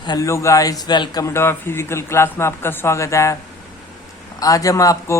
Hello guys, welcome to our physical class में आपका स्वागत है। आज हम आपको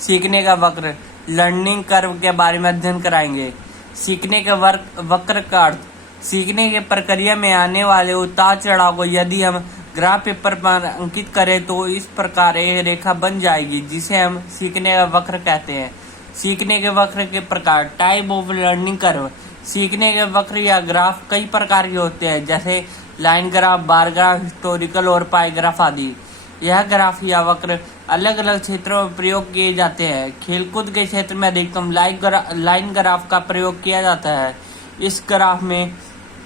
सीखने का वक्र लर्निंग कर्व के बारे में अध्ययन कराएंगे। सीखने के वक्र का अर्थ सीखने के प्रक्रिया में आने वाले उतार चढ़ाव को यदि हम ग्राफ पेपर पर अंकित करें तो इस प्रकार एक रेखा बन जाएगी, जिसे हम सीखने का वक्र कहते हैं। सीखने के वक्र के प्रकार। Type of learning curve. सीखने के वक्र या ग्राफ कई प्रकार के होते हैं, जैसे line graph, bar graph, historical और पाई ग्राफ आदि। यह ग्राफ या वक्र अलग अलग क्षेत्रों में प्रयोग किए जाते हैं। खेलकूद के क्षेत्र में अधिकतम लाइन ग्राफ का प्रयोग किया जाता है। इस ग्राफ में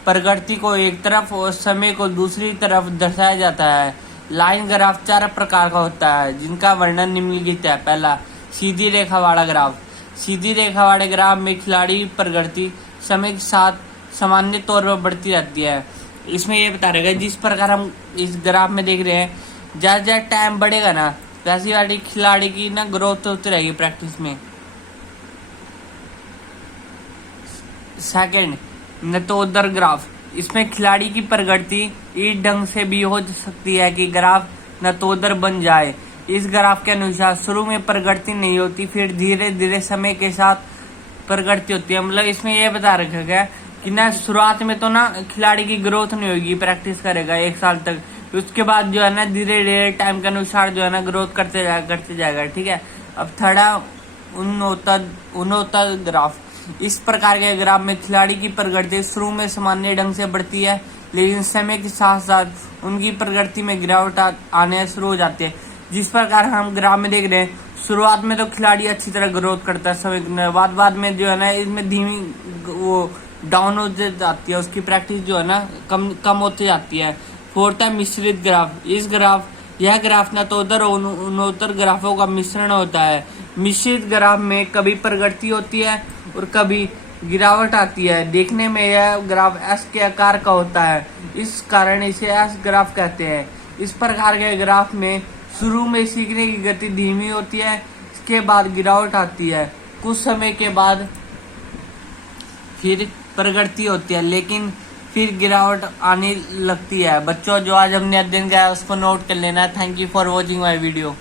प्रगति को एक तरफ और समय को दूसरी तरफ दर्शाया जाता है। लाइन ग्राफ 4 प्रकार का होता है, जिनका वर्णन निम्नलिखित है। पहला, सीधी रेखा वाला ग्राफ। सीधी रेखा वाले ग्राफ में खिलाड़ी की प्रगति समय के साथ सामान्य तौर पर बढ़ती रहती है। इसमें ये बता रहेगा, जिस प्रकार हम इस ग्राफ में देख रहे हैं, जैसे जैसे टाइम बढ़ेगा ना, वैसी वाली खिलाड़ी की ना ग्रोथ होती रहेगी प्रैक्टिस में। सेकंड, नतोदर ग्राफ। इसमें खिलाड़ी की प्रगति इस ढंग से भी हो सकती है कि ग्राफ नतोदर बन जाए। इस ग्राफ के अनुसार शुरू में प्रगति नहीं होती, फिर धीरे धीरे समय के साथ प्रगति होती है। मतलब इसमें यह बता रखा गया कि ना शुरुआत में तो ना खिलाड़ी की ग्रोथ नहीं होगी, प्रैक्टिस करेगा 1 साल तक, उसके बाद जो है ना धीरे धीरे टाइम के अनुसार जो है ना ग्रोथ करते जाएगा। ठीक है। अब थर्डा, उन्नोत्तर ग्राफ। इस प्रकार के ग्राफ में खिलाड़ी की प्रगति शुरू में सामान्य ढंग से बढ़ती है, लेकिन समय के साथ साथ उनकी प्रगति में गिरावट आने शुरू हो जाती है। जिस प्रकार हम ग्राफ में देख रहे हैं, शुरुआत में तो खिलाड़ी अच्छी तरह ग्रोथ करता है, समय बाद में जो है ना इसमें धीमी वो डाउन हो जाती है, उसकी प्रैक्टिस जो है ना कम होती जाती है। फोर्थ है मिश्रित ग्राफ। यह ग्राफ नतोदर और उन्नोत्तर ग्राफों का मिश्रण होता है। मिश्रित ग्राफ में कभी प्रगति होती है और कभी गिरावट आती है। देखने में यह ग्राफ एस के आकार का होता है, इस कारण इसे एस ग्राफ कहते हैं। इस प्रकार के ग्राफ में शुरू में सीखने की गति धीमी होती है, इसके बाद गिरावट आती है, कुछ समय के बाद फिर प्रगति होती है, लेकिन फिर गिरावट आने लगती है। बच्चों, जो आज हमने अध्ययन किया है उसको नोट कर लेना है। Thank you for watching my video.